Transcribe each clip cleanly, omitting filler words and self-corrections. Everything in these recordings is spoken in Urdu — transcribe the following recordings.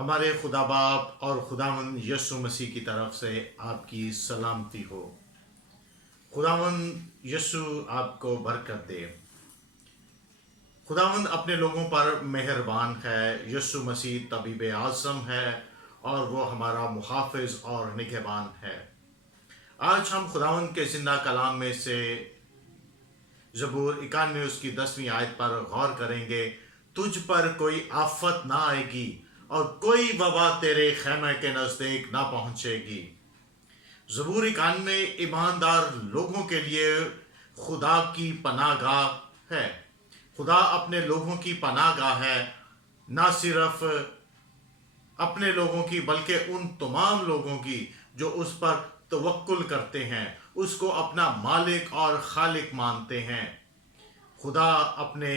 ہمارے خدا باپ اور خداوند یسوع مسیح کی طرف سے آپ کی سلامتی ہو۔ خداوند یسوع آپ کو برکت دے۔ خداوند اپنے لوگوں پر مہربان ہے۔ یسوع مسیح طبیب اعظم ہے اور وہ ہمارا محافظ اور نگہبان ہے۔ آج ہم خداوند کے زندہ کلام میں سے زبور 91 اس کی 10ویں آیت پر غور کریں گے۔ تجھ پر کوئی آفت نہ آئے گی اور کوئی وبا تیرے خیمے کے نزدیک نہ پہنچے گی۔ زبور 91 ایماندار لوگوں کے لیے خدا کی پناہ گاہ ہے۔ خدا اپنے لوگوں کی پناہ گاہ ہے، نہ صرف اپنے لوگوں کی بلکہ ان تمام لوگوں کی جو اس پر توکل کرتے ہیں، اس کو اپنا مالک اور خالق مانتے ہیں۔ خدا اپنے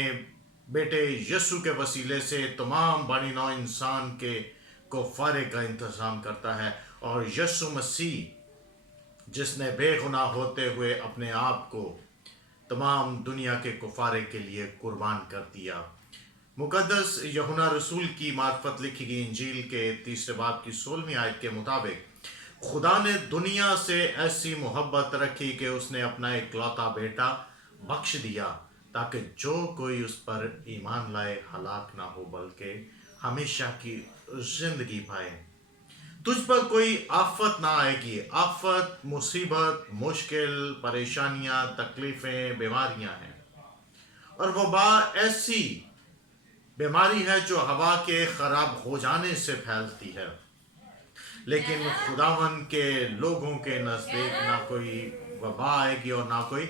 بیٹے یسوع کے وسیلے سے تمام بنی نوع انسان کے کفارے کا انتظام کرتا ہے، اور یسوع مسیح جس نے بے گناہ ہوتے ہوئے اپنے آپ کو تمام دنیا کے کفارے کے لیے قربان کر دیا۔ مقدس یوحنا رسول کی معرفت لکھی گئی انجیل کے 3 باب کی 16ویں آیت کے مطابق خدا نے دنیا سے ایسی محبت رکھی کہ اس نے اپنا اکلوتا بیٹا بخش دیا تاکہ جو کوئی اس پر ایمان لائے ہلاک نہ ہو بلکہ ہمیشہ کی زندگی پائے۔ تجھ پر کوئی آفت نہ آئے گی۔ آفت مصیبت، مشکل، پریشانیاں، تکلیفیں، بیماریاں ہیں، اور وبا ایسی بیماری ہے جو ہوا کے خراب ہو جانے سے پھیلتی ہے، لیکن خداوند کے لوگوں کے نزدیک نہ کوئی وبا آئے گی اور نہ کوئی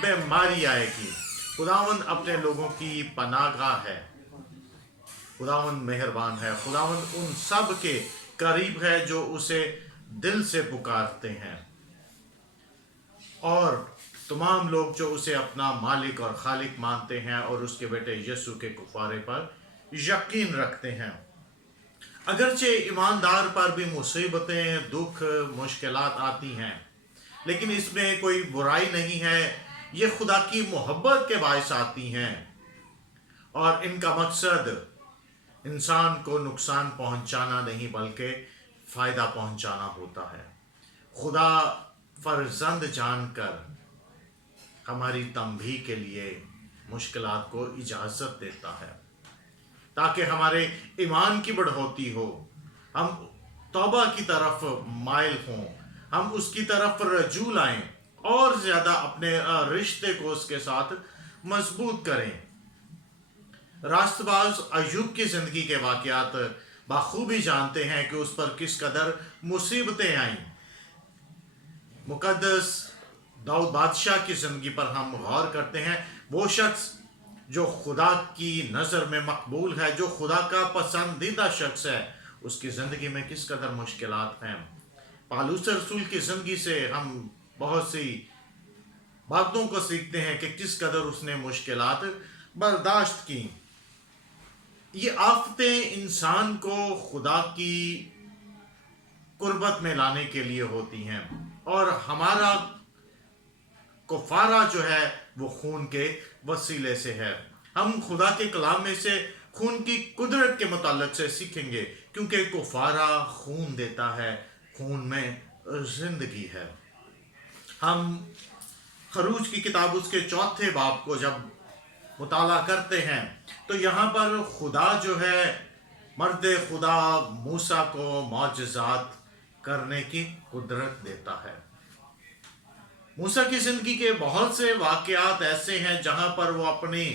بیماری آئے گی۔ خداوند اپنے لوگوں کی پناہ گاہ ہے۔ خداوند مہربان ہے۔ خداوند ان سب کے قریب ہے جو اسے دل سے پکارتے ہیں، اور تمام لوگ جو اسے اپنا مالک اور خالق مانتے ہیں اور اس کے بیٹے یسوع کے کفارے پر یقین رکھتے ہیں۔ اگرچہ ایماندار پر بھی مصیبتیں، دکھ، مشکلات آتی ہیں، لیکن اس میں کوئی برائی نہیں ہے۔ یہ خدا کی محبت کے باعث آتی ہیں، اور ان کا مقصد انسان کو نقصان پہنچانا نہیں بلکہ فائدہ پہنچانا ہوتا ہے۔ خدا فرزند جان کر ہماری تنبیہ کے لیے مشکلات کو اجازت دیتا ہے تاکہ ہمارے ایمان کی بڑھوتی ہو، ہم توبہ کی طرف مائل ہوں، ہم اس کی طرف رجوع لائیں اور زیادہ اپنے رشتے کو اس کے ساتھ مضبوط کریں۔ راست باز ایوب کی زندگی کے واقعات بخوبی جانتے ہیں کہ اس پر کس قدر مصیبتیں آئیں۔ مقدس داؤد بادشاہ کی زندگی پر ہم غور کرتے ہیں۔ وہ شخص جو خدا کی نظر میں مقبول ہے، جو خدا کا پسندیدہ شخص ہے، اس کی زندگی میں کس قدر مشکلات ہیں۔ پالوس رسول کی زندگی سے ہم بہت سی باتوں کو سیکھتے ہیں کہ کس قدر اس نے مشکلات برداشت کی۔ یہ آفتیں انسان کو خدا کی قربت میں لانے کے لیے ہوتی ہیں، اور ہمارا کفارہ جو ہے وہ خون کے وسیلے سے ہے۔ ہم خدا کے کلام میں سے خون کی قدرت کے متعلق سے سیکھیں گے، کیونکہ کفارہ خون دیتا ہے، خون میں زندگی ہے۔ ہم خروج کی کتاب اس کے 4 باب کو جب مطالعہ کرتے ہیں تو یہاں پر خدا جو ہے مرد خدا موسیٰ کو معجزات کرنے کی قدرت دیتا ہے۔ موسیٰ کی زندگی کے بہت سے واقعات ایسے ہیں جہاں پر وہ اپنی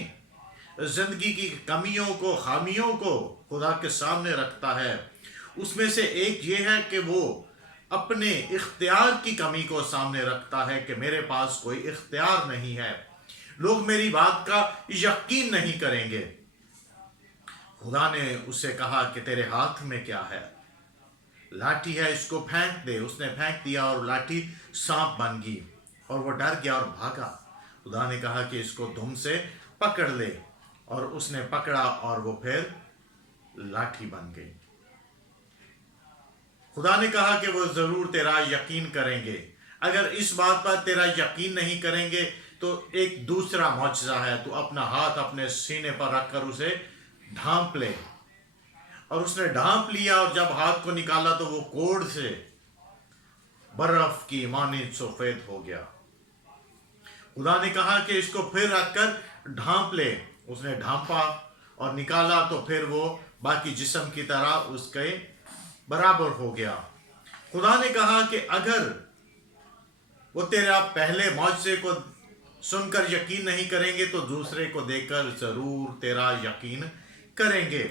زندگی کی کمیوں کو، خامیوں کو خدا کے سامنے رکھتا ہے۔ اس میں سے ایک یہ ہے کہ وہ اپنے اختیار کی کمی کو سامنے رکھتا ہے کہ میرے پاس کوئی اختیار نہیں ہے، لوگ میری بات کا یقین نہیں کریں گے۔ خدا نے اس سے کہا کہ تیرے ہاتھ میں کیا ہے؟ لاٹھی ہے، اس کو پھینک دے۔ اس نے پھینک دیا اور لاٹھی سانپ بن گئی، اور وہ ڈر گیا اور بھاگا۔ خدا نے کہا کہ اس کو دم سے پکڑ لے، اور اس نے پکڑا اور وہ پھر لاٹھی بن گئی۔ خدا نے کہا کہ وہ ضرور تیرا یقین کریں گے۔ اگر اس بات پر تیرا یقین نہیں کریں گے تو ایک دوسرا معجزہ ہے، تو اپنا ہاتھ اپنے سینے پر رکھ کر اسے ڈھانپ لے۔ اور اس نے ڈھانپ لیا اور جب ہاتھ کو نکالا تو وہ کوڑ سے برف کی مانند سفید ہو گیا۔ خدا نے کہا کہ اس کو پھر رکھ کر ڈھانپ لے۔ اس نے ڈھانپا اور نکالا تو پھر وہ باقی جسم کی طرح اس کے برابر ہو گیا۔ خدا نے کہا کہ اگر وہ تیرا پہلے معجزے کو سن کر یقین نہیں کریں گے تو دوسرے کو دیکھ کر ضرور تیرا یقین کریں گے،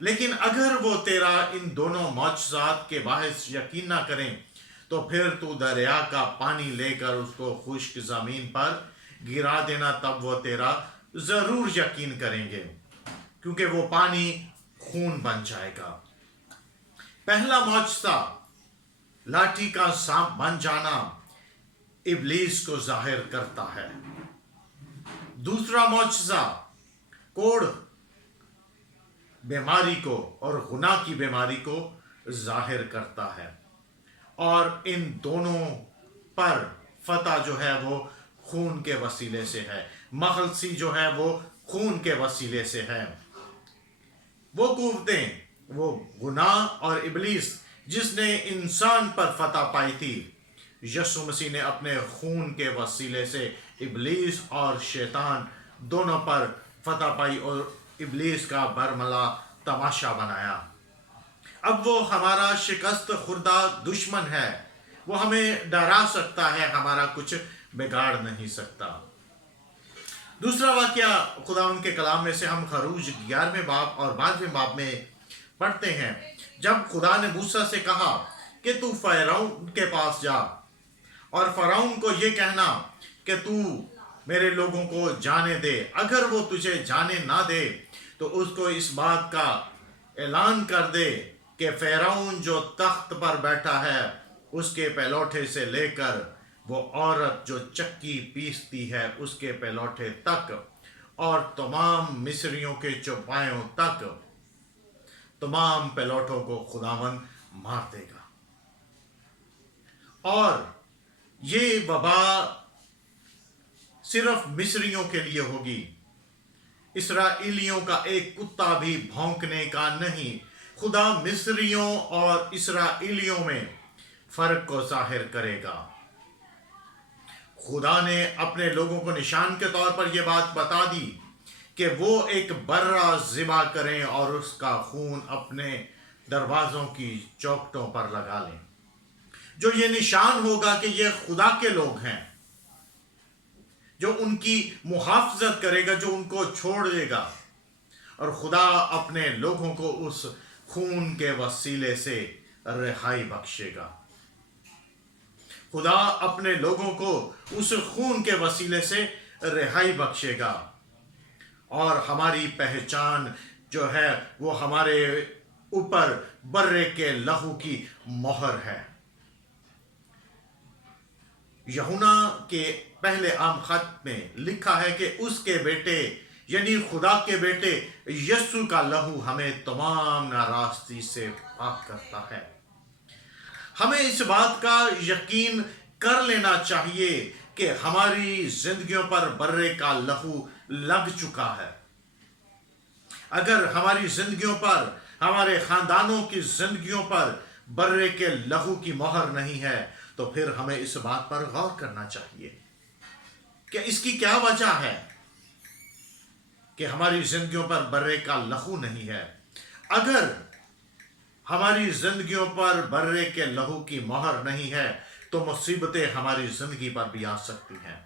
لیکن اگر وہ تیرا ان دونوں معجزات کے باعث یقین نہ کریں تو پھر تو دریا کا پانی لے کر اس کو خشک زمین پر گرا دینا، تب وہ تیرا ضرور یقین کریں گے، کیونکہ وہ پانی خون بن جائے گا۔ پہلا معجزہ لاٹھی کا سانپ بن جانا ابلیس کو ظاہر کرتا ہے۔ دوسرا معجزہ کوڑ بیماری کو اور گناہ کی بیماری کو ظاہر کرتا ہے، اور ان دونوں پر فتح جو ہے وہ خون کے وسیلے سے ہے، مخلصی جو ہے وہ خون کے وسیلے سے ہے۔ وہ قوتیں، وہ گناہ اور ابلیس جس نے انسان پر فتح پائی تھی، یسوع مسیح نے اپنے خون کے وسیلے سے ابلیس اور شیطان دونوں پر فتح پائی اور ابلیس کا برملا تماشا بنایا۔ اب وہ ہمارا شکست خوردہ دشمن ہے، وہ ہمیں ڈرا سکتا ہے، ہمارا کچھ بگاڑ نہیں سکتا۔ دوسرا واقعہ خداوند کے کلام میں سے ہم خروج 11ویں باب اور 12ویں باب میں پڑھتے ہیں، جب خدا نے موسیٰ سے کہا کہ تو فرعون کے پاس جا اور فرعون کو یہ کہنا کہ تو میرے لوگوں کو جانے دے، اگر وہ تجھے جانے نہ دے تو اس کو اس بات کا اعلان کر دے کہ فرعون جو تخت پر بیٹھا ہے اس کے پہلوٹے سے لے کر وہ عورت جو چکی پیستی ہے اس کے پہلوٹے تک اور تمام مصریوں کے چوپایوں تک تمام پہلوٹوں کو خداوند مار دے گا۔ اور یہ وبا صرف مصریوں کے لیے ہوگی، اسرائیلیوں کا ایک کتا بھی بھونکنے کا نہیں۔ خدا مصریوں اور اسرائیلیوں میں فرق کو ظاہر کرے گا۔ خدا نے اپنے لوگوں کو نشان کے طور پر یہ بات بتا دی کہ وہ ایک برہ ذبح کریں اور اس کا خون اپنے دروازوں کی چوکھٹوں پر لگا لیں، جو یہ نشان ہوگا کہ یہ خدا کے لوگ ہیں، جو ان کی محافظت کرے گا، جو ان کو چھوڑ دے گا، اور خدا اپنے لوگوں کو اس خون کے وسیلے سے رہائی بخشے گا۔ خدا اپنے لوگوں کو اس خون کے وسیلے سے رہائی بخشے گا، اور ہماری پہچان جو ہے وہ ہمارے اوپر برے کے لہو کی مہر ہے۔ یوحنا کے پہلے عام خط میں لکھا ہے کہ اس کے بیٹے یعنی خدا کے بیٹے یسوع کا لہو ہمیں تمام ناراستی سے پاک کرتا ہے۔ ہمیں اس بات کا یقین کر لینا چاہیے کہ ہماری زندگیوں پر برے کا لہو لگ چکا ہے۔ اگر ہماری زندگیوں پر، ہمارے خاندانوں کی زندگیوں پر برے کے لہو کی مہر نہیں ہے تو پھر ہمیں اس بات پر غور کرنا چاہیے کہ اس کی کیا وجہ ہے کہ ہماری زندگیوں پر برے کا لہو نہیں ہے۔ اگر ہماری زندگیوں پر برے کے لہو کی مہر نہیں ہے تو مصیبتیں ہماری زندگی پر بھی آ سکتی ہیں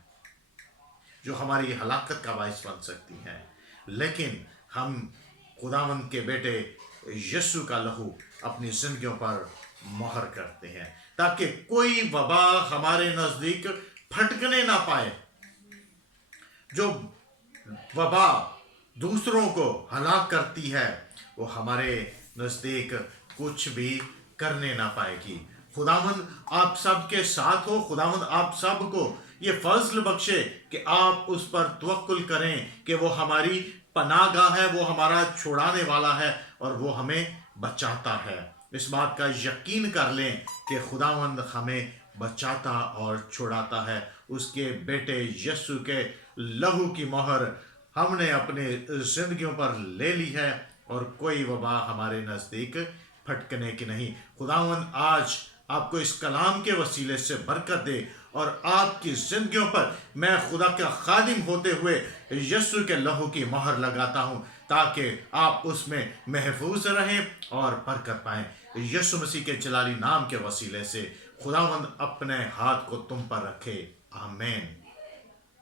جو ہماری ہلاکت کا باعث بن سکتی ہیں، لیکن ہم خداوند کے بیٹے یسوع کا لہو اپنی زندگیوں پر مہر کرتے ہیں تاکہ کوئی وبا ہمارے نزدیک پھٹکنے نہ پائے۔ جو وبا دوسروں کو ہلاک کرتی ہے وہ ہمارے نزدیک کچھ بھی کرنے نہ پائے گی۔ خداوند آپ سب کے ساتھ ہو، خداوند آپ سب کو یہ فضل بخشے کہ آپ اس پر توکل کریں کہ وہ ہماری پناہ گاہ ہے، وہ ہمارا چھڑانے والا ہے اور وہ ہمیں بچاتا ہے۔ اس بات کا یقین کر لیں کہ خداوند ہمیں بچاتا اور چھڑاتا ہے۔ اس کے بیٹے یسوع کے لہو کی مہر ہم نے اپنے زندگیوں پر لے لی ہے اور کوئی وبا ہمارے نزدیک پھٹکنے کی نہیں۔ خداوند آج آپ کو اس کلام کے وسیلے سے برکت دے، اور آپ کی زندگیوں پر میں خدا کا خادم ہوتے ہوئے یسوع کے لہو کی مہر لگاتا ہوں، تاکہ آپ اس میں محفوظ رہیں اور برکت پائیں۔ یسوع مسیح کے جلالی نام کے وسیلے سے خداوند اپنے ہاتھ کو تم پر رکھے، آمین۔